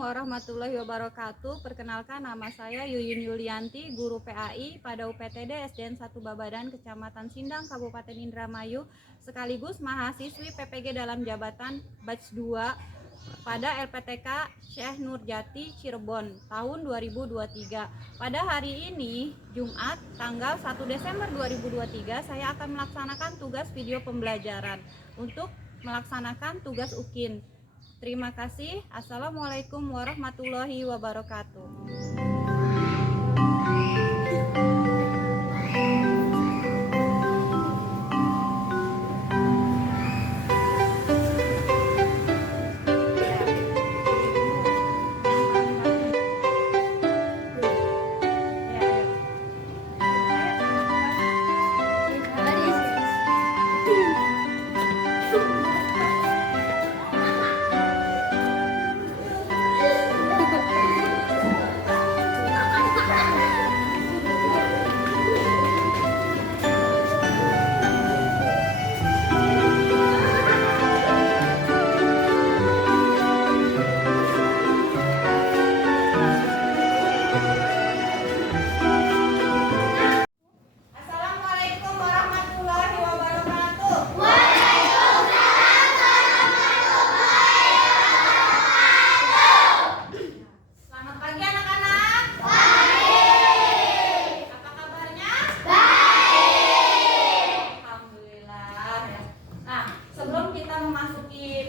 warahmatullahi wabarakatuh. Perkenalkan, nama saya Yuyun Yulianti, guru PAI pada UPTD SDN 1 Babadan, Kecamatan Sindang, Kabupaten Indramayu, sekaligus mahasiswi PPG dalam jabatan batch 2 pada LPTK Syekh Nurjati Cirebon tahun 2023. Pada hari ini, Jumat, tanggal 1 Desember 2023, saya akan melaksanakan tugas video pembelajaran untuk melaksanakan tugas UKIN. Terima kasih. Assalamualaikum warahmatullahi wabarakatuh.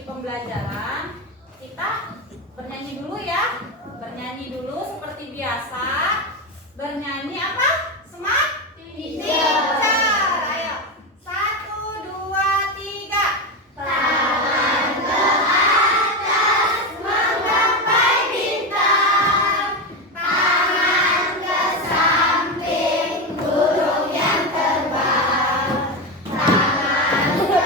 Pembelajaran, kita bernyanyi dulu ya. Bernyanyi dulu seperti biasa. Bernyanyi apa? Smart Teacher. Ayo. 1, 2, 3. Tangan ke atas menggapai bintang. Tangan ke samping burung yang terbang. Tangan ke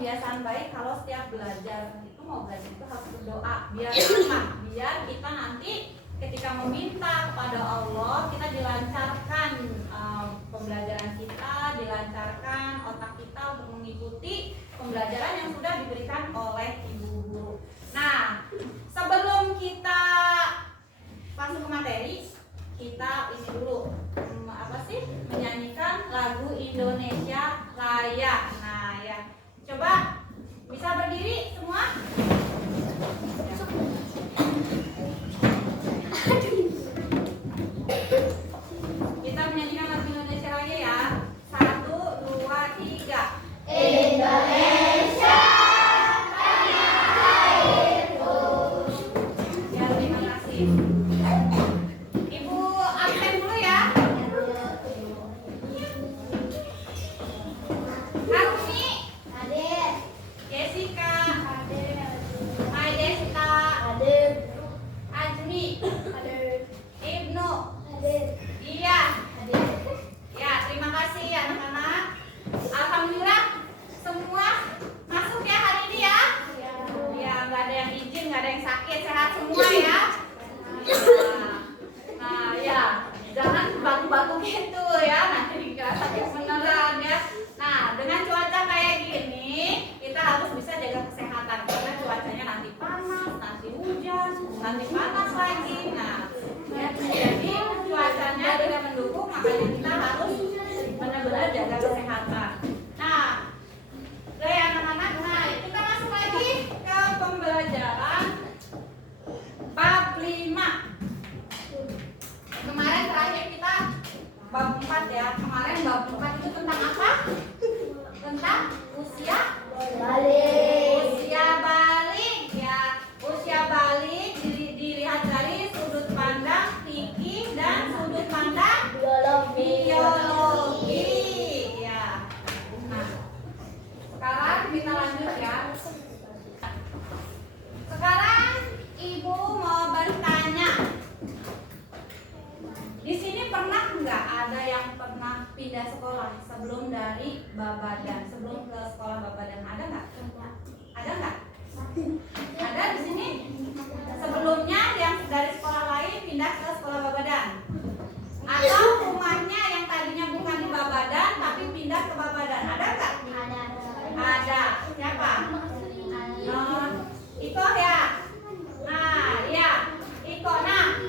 pembiasaan baik kalau setiap belajar itu mau belajar itu harus berdoa. Biar apa? Biar kita nanti ketika meminta kepada Allah kita dilancarkan pembelajaran kita, dilancarkan otak kita untuk mengikuti pembelajaran yang sudah diberikan oleh ibu guru. Nah, sebelum kita masuk ke materi, kita ini dulu menyanyikan lagu Indonesia Raya. Nah, ya. Coba bisa berdiri semua. Kita menyanyikan lagu Indonesia Raya ya. 1, 2, 3. Indonesia tanah airku. Ya, terima kasih. Ibu absen dulu ya. Arumi, Jessica, Hai Desta, Azmi, Ibnu, Iya. Ya, terima kasih anak-anak. Alhamdulillah semua masuk ya hari ini ya. Ya, nggak ada yang izin, nggak ada yang sakit, sehat semua ya. Nah, ya, jangan batuk-batuk gitu ya, nanti dikira sakit beneran ya. Nah, dengan cuaca kayak gini, kita harus bisa jaga kesehatan karena cuacanya nanti panas, nanti hujan, nanti panas lagi. Nah, ya, jadi cuacanya tidak mendukung, makanya kita harus benar-benar jaga kesehatan. Nah, oke anak-anak, nah kita masuk lagi ke pembelajaran bab 5. Kemarin terakhir kita bab 4 ya. Kemarin bab 4 itu tentang apa? Tentang usia balik. Usia balik ya. Usia balik dilihat dari sudut pandang fikih dan sudut pandang biologi. Ya. Babadan. Sebelum ke sekolah Babadan ada nggak? Ada nggak? Ada di sini? Sebelumnya yang dari sekolah lain pindah ke sekolah Babadan. Atau rumahnya yang tadinya bukan di Babadan tapi pindah ke Babadan. Ada nggak? Ada. Siapa? Iko ya. Nah, ya. Iko. Nah,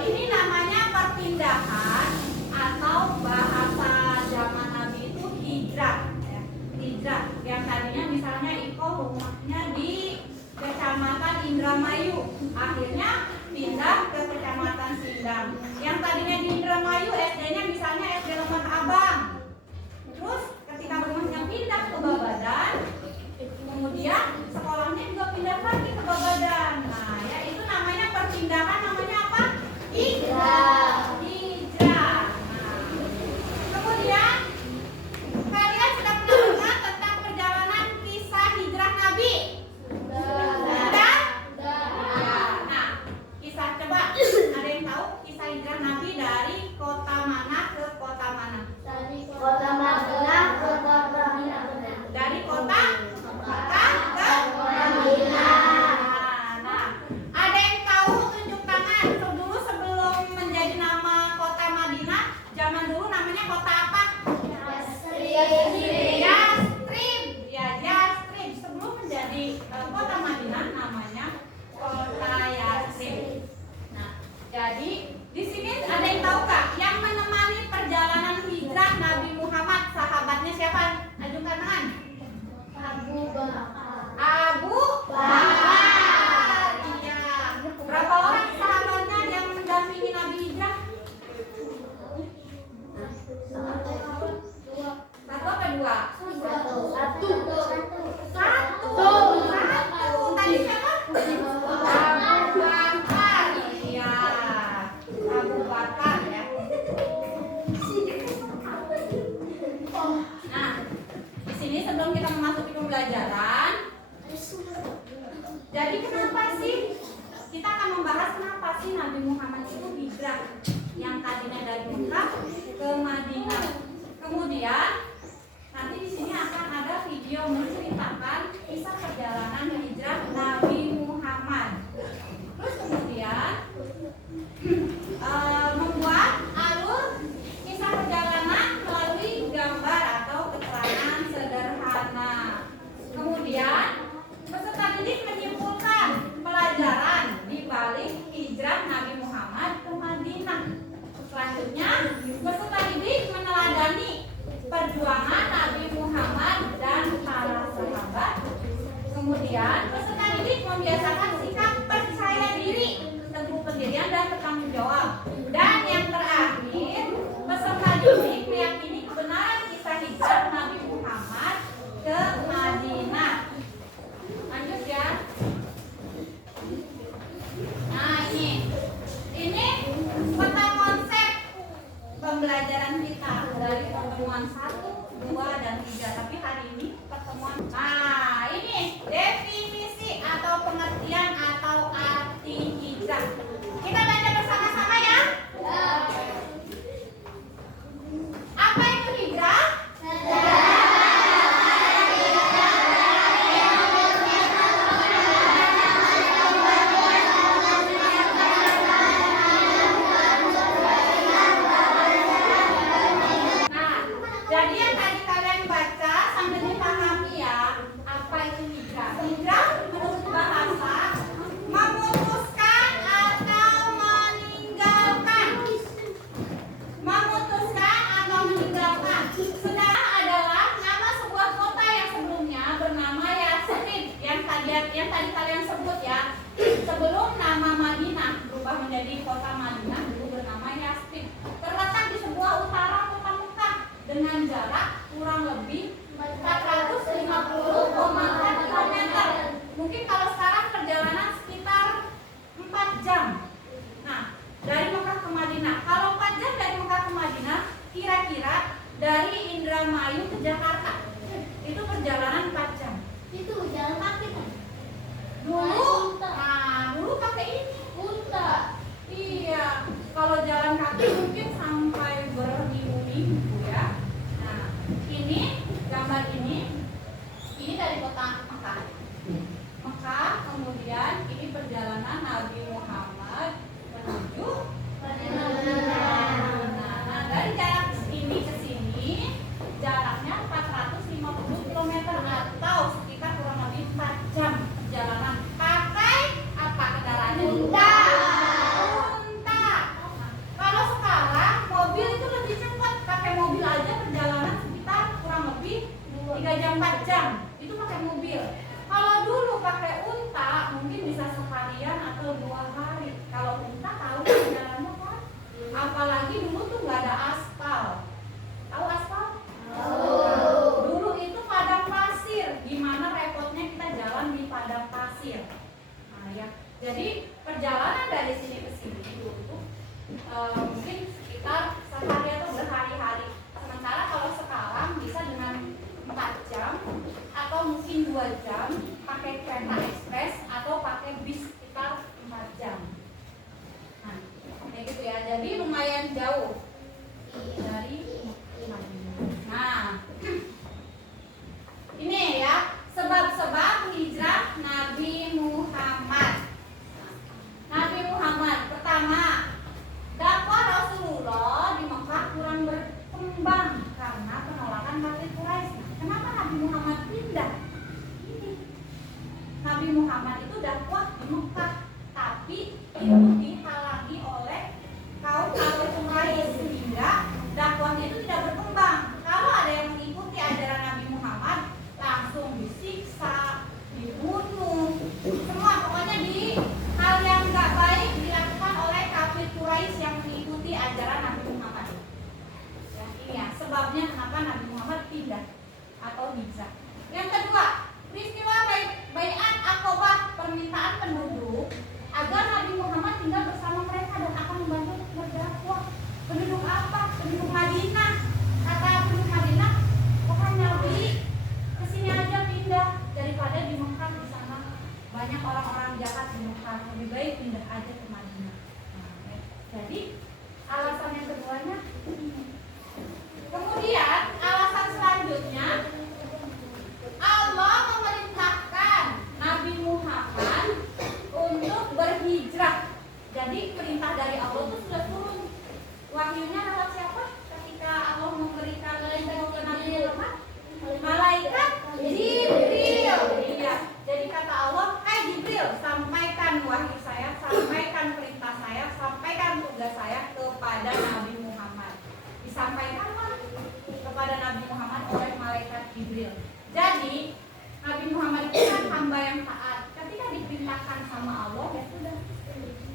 ini namanya perpindahan atau bahasa zaman Nabi itu hijrah. Ya. Hijrah. Yang tadinya misalnya Iko rumahnya di Kecamatan Indramayu, akhirnya pindah ke Kecamatan Sindang. Yang tadinya di Indramayu SD-nya misalnya SD Lemah Abang. Terus ketika rumahnya pindah ke Babadan, kemudian sekolahnya juga pindah lagi ke Babadan. Nah, ya itu namanya perpindahan, namanya apa? Hijrah. Hijrah. Nah, kemudian kalian sudah pernah dengar tentang perjalanan kisah hijrah Nabi? Sudah? Nah, kisah coba ada yang tahu kisah hijrah Nabi dari kota mana ke kota mana? Kota Madinah ke kota Madinah. Dari kota Makkah ke Madinah. Nah, ada yang tahu tunjuk tangan. Dulu sebelum menjadi nama kota Madinah, zaman dulu namanya kota apa? Yastrib. Ya, Yastrib. Sebelum menjadi kota Madinah namanya kota Yastrib. Nah, jadi di sini ada yang tahu nggak yang menemani perjalanan hijrah Nabi Muhammad? Sahabatnya siapa? Ajukan tangan. Abu Bakar. Abu Bakar. Iya. Berapa orang sahabatnya yang mendampingi Nabi hijrah? Satu apa dua? Satu. Tadi siapa? Abu Bakar. Iya. Abu Bakar ya. Nah, di sini sebelum kita memasuki pembelajaran, jadi kenapa sih kita akan membahas kenapa sih Nabi Muhammad itu hijrah yang tadinya dari Mekah ke Madinah. Kemudian nanti di sini akan ada video menceritakan kisah perjalanan hijrah Nabi Muhammad. Terus kemudian membuat alur kisah perjalanan melalui gambar atau keterangan sederhana. Kemudian peserta didik menyimpulkan pelajaran di balik hijrah Nabi Muhammad ke Madinah. Selanjutnya peserta didik meneladani perjuangan Nabi Muhammad dan para sahabat. Kemudian peserta didik membiasakan sikap percaya diri, teguh pendirian dan bertanggung jawab. Dan yang terakhir, peserta didik meyakini kebenaran kisah hijrah Nabi Muhammad ke Madinah. Lanjut ya. Nah, ini peta konsep pembelajaran kita dari pertemuan 1, 2, dan 3. Tapi hari ini pertemuan. Nah, ini definisi atau pengertian atau arti hijrah. Kita baca bersama-sama ya. Apa itu hijrah? Nah, jadi yang tadi kalian baca sambil dipahami ya, apa itu hijrah? Hijrah menurut bahasa memutuskan atau meninggalkan. Memutuskan atau meninggalkan. Sedang adalah nama sebuah kota yang sebelumnya bernama Yastrib. Yang tadi kalian sebut ya. Sebelum nama Madinah berubah menjadi kota Madinah, dulu bernama Yastrib. Terletak di sebuah utara kota Mekah dengan jarak kurang lebih 450,4 km. Mungkin kalau sekarang perjalanan sekitar 4 jam. Nah, dari Mekah ke Madinah. Kalau 4 jam dari Mekah ke Madinah, kira-kira dari Indramayu ke Jakarta itu perjalanan 4 jam. Itu jalan kaki kan? Dulu, dulu pakai ini unta. Iya, kalau jalan kaki mungkin sampai berminggu-minggu ya. Nah, kemudian ini perjalanan Nabi Muhammad menuju nah, dari jarak ini ke sini jaraknya 450 km atau sekitar kurang lebih 4 jam perjalanan pakai apa kendaraannya? Unta. Kalau sekarang mobil itu lebih cepat, pakai mobil aja perjalanan sekitar kurang lebih 3 jam 4 jam itu pakai mobil. Kalau dulu pakai unta mungkin bisa seharian atau 2 hari. Kalau unta tahu jalannya kan? Apalagi dulu tuh nggak ada aspal. Tahu aspal? Dulu itu padang pasir. Gimana repotnya kita jalan di padang pasir. Nah, ya. Jadi perjalanan dari sini ke sini dulu mungkin sekitar sehari atau berhari-hari. Sementara kalau sekarang bisa dengan 4 jam atau mungkin 2 jam pakai kereta ekspres atau pakai bis sekitar 4 jam. Nah, kayak gitu ya. Jadi lumayan jauh dari nah ini ya sebab-sebab hijrah Nabi Muhammad. Nabi Muhammad pertama, dakwah Rasulullah di Mekah kurang berkembang karena penolakan kafir Quraisy. Kenapa Nabi Muhammad pindah? Ini Nabi Muhammad itu dakwah di Mekah, tapi itu dihalangi oleh kaum kafir Quraisy sehingga dakwahnya itu tidak berkembang. Kalau ada yang mengikuti ajaran Nabi Muhammad langsung disiksa, dibunuh, semua pokoknya di hal yang nggak baik dilakukan oleh kafir Quraisy yang mengikuti ajaran Nabi Muhammad. Ya, ini ya sebabnya kenapa Nabi Muhammad pindah atau hijrah. Yang kedua, peristiwa Bai'at Aqabah, permintaan penduduk agar Nabi Muhammad tinggal bersama mereka dan akan membantu berdakwah. Penduduk apa? Penduduk Madinah. Kata penduduk Madinah, pokoknya Nabi kesini aja pindah daripada di Mekah di sana banyak orang-orang jahat di Mekah, lebih baik pindah aja ke Madinah. Nah, jadi alasan yang keduanya ini. Kemudian alasan selanjutnya Allah memerintahkan Nabi Muhammad untuk berhijrah. Jadi perintah dari Allah itu sudah turun. Wahyunya lewat siapa? Ketika Allah memberikan perintah ke Nabi Muhammad, malaikat Jibril. Iya. Jadi kata Allah, "Hai Jibril, sampaikan wahyu saya, sampaikan perintah saya, sampaikan tugas saya kepada Nabi Muhammad." Disampaikanlah kepada Nabi Muhammad oleh malaikat Jibril. Jadi Nabi Muhammad itu kan hamba yang taat. Ketika diperintahkan sama Allah, ya sudah.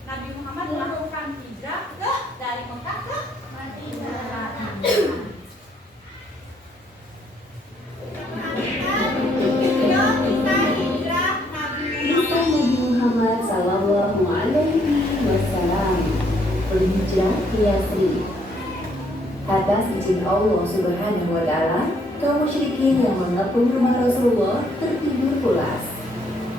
Nabi Muhammad melakukan hijrah dari Mekah ke Madinah. Nabi Muhammad Sallallahu Alaihi Wasallam berhijrah ke Yasrib. Atas izin Allah Subhanahu Wa Taala, kaum musyrikin yang mengepung rumah Rasulullah tertidur pulas.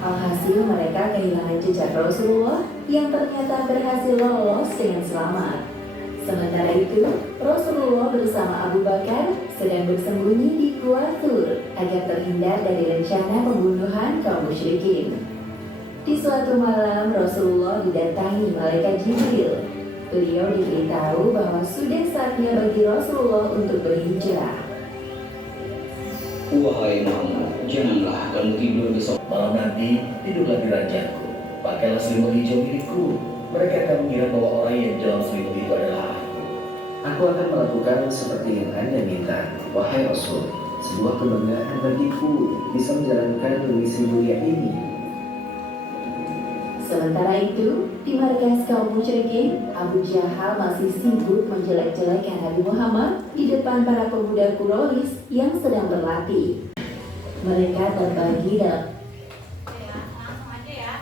Alhasil mereka kehilangan jejak Rasulullah yang ternyata berhasil lolos dengan selamat. Sementara itu, Rasulullah bersama Abu Bakar sedang bersembunyi di Gua Thur agar terhindar dari rencana pembunuhan kaum musyrikin. Di suatu malam, Rasulullah didatangi malaikat Jibril. Beliau diberitahu bahwa sudah saatnya bagi Rasulullah untuk berhijrah. Wahai Muhammad, janganlah kamu tidur besok malam nanti, tidurlah di ranjangku. Pakailah selimut hijau milikku. Mereka akan mengira bahwa orang yang dalam selimut itu adalah aku. Aku akan melakukan seperti yang Anda minta, wahai Rasul. Sebuah kebanggaan bagiku bisa menjalankan misi mulia ini. Sementara itu, di markas kaum musyrikin, Abu Jahal masih sibuk menjelek-jelekan Nabi Muhammad di depan para pemuda Quraisy yang sedang berlatih. Mereka terbagi dalam Langsung aja ya.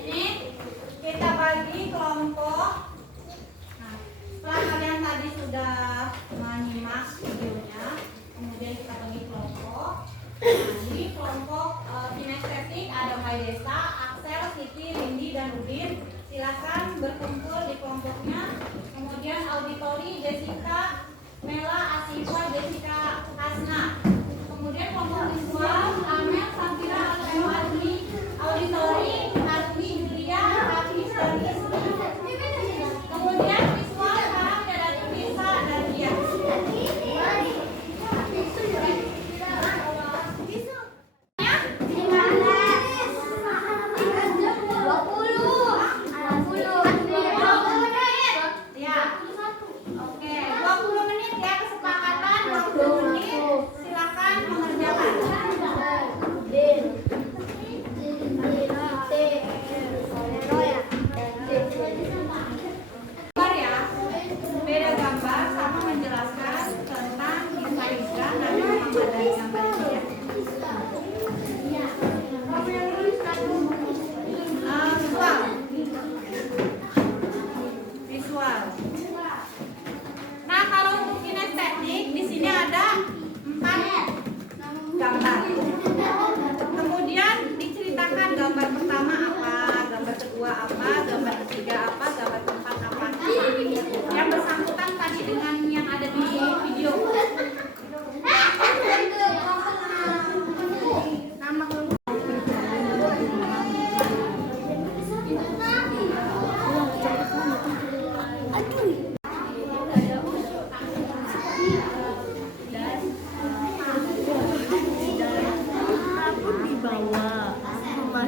Ini kita bagi kelompok. Nah, setelah kalian tadi sudah menyimak videonya, kemudian kita bagi kelompok. Nah, ini kelompok kinestetik ada Maidesa, Axel, Siti, Lindi, dan Udin. Silakan berkumpul di kelompoknya. Kemudian auditori Jessica, Mela, Asifa, Jessica, Hasna. Kemudian kelompok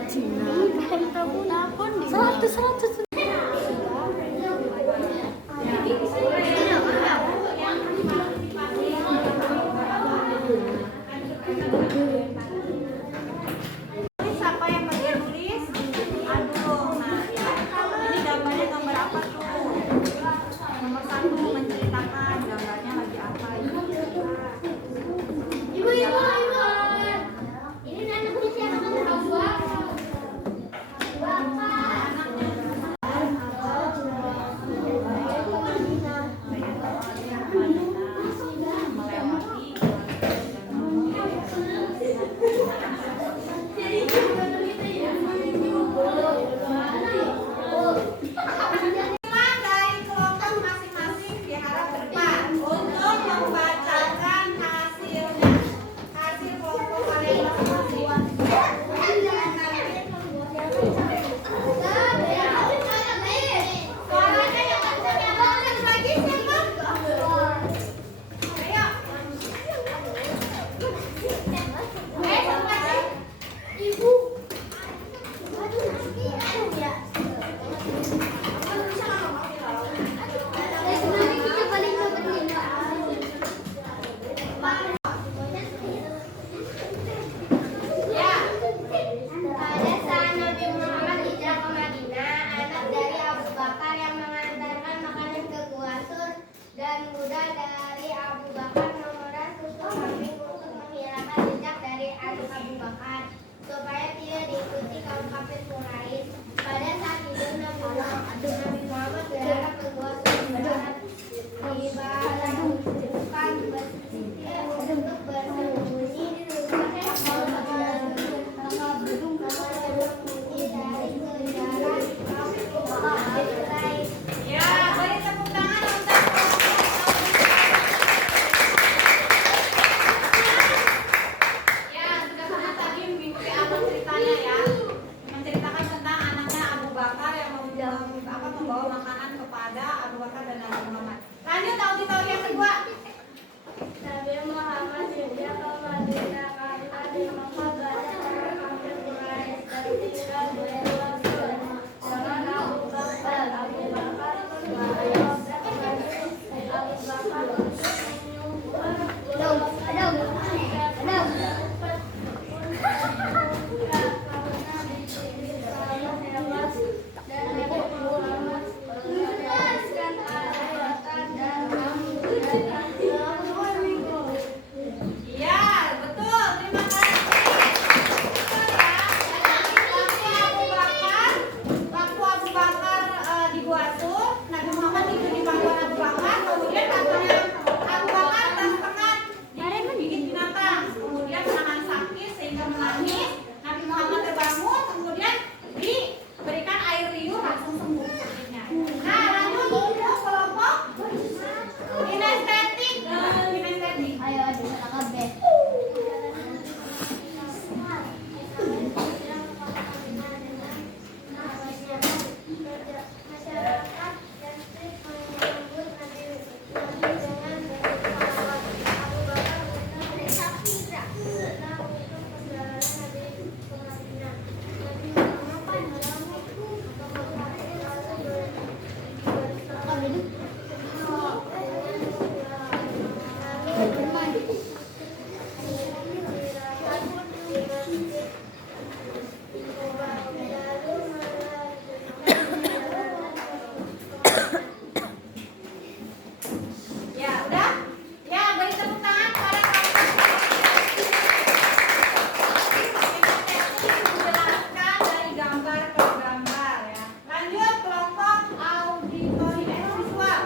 Siapa yang bagian nulis? Aduh, nah ya. Ini gambarnya gambar apa tuh? Nomor 1 menceritakan gambarnya lagi apa ini? Ibu. Ini anaknya siapa kan tahu Dari kelompok masing-masing diharap ke depan untuk membacakan hasilnya. Hasil kelompok kalian masing-masing. Suaranya yang kencang ya, Bang. Lagi siapa? Ayo. Satu lagi. Ibu. Ya. Pada saat Nabi Muhammad hijrah ke Madinah, anak dari Abu Bakar yang mengantarkan makanan ke Gua Sur dan kuda dari Abu Bakar memeras susu kambing untuk menghilangkan jejak dari anak Abu Bakar supaya tidak diikuti kaum kafir Quraisy. Pada saat itu Nabi Muhammad berharap ke Gua Sur ibarat bukan bersikir untuk bersembunyi di rumah Ya, beri tepuk tangan untuk ya, sudah pernah tadi mimpi apa ceritanya ya? Menceritakan tentang anaknya Abu Bakar yang membawa makanan kepada Abu Bakar dan Nabi Muhammad. Lanjut auditori yang kedua. Nabi Muhammad hijrah ke Madinah karena di Mekah banyak orang kafir Quraisy dan tinggal berdua dengan Abu Bakar. Abu Bakar berbayar Abu Bakar Ya, betul. Terima kasih. Betul ya. Waktu Abu Bakar di Gua Sur, Nabi Muhammad tidur di pangkuan Abu Bakar, kemudian katanya Abu Bakar tersengat digigit binatang, kemudian menahan sakit sehingga menangis. Nabi Muhammad terbangun, kemudian diberikan air liur langsung sembuh sakitnya. Nah, lanjut untuk kelompok kinestetik. Kinestetik. Ayo ada kabeh. Masyarakat dan trik menyambut Nabi dengan bersolawat. Abu Bakar mereka tidak senang untuk perjalanan Nabi ke Madinah. Nabi Muhammad menyambut Ya, udah? Ya, beri tepuk tangan para menjelaskan dari gambar ke gambar ya. Lanjut kelompok auditori visual.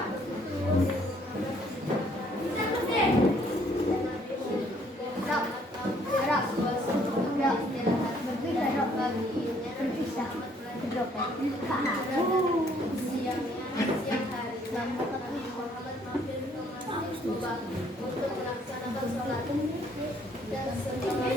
siang hari Nabi Muhammad mampir ke Masjid Quba untuk melaksanakan sholat dan setelah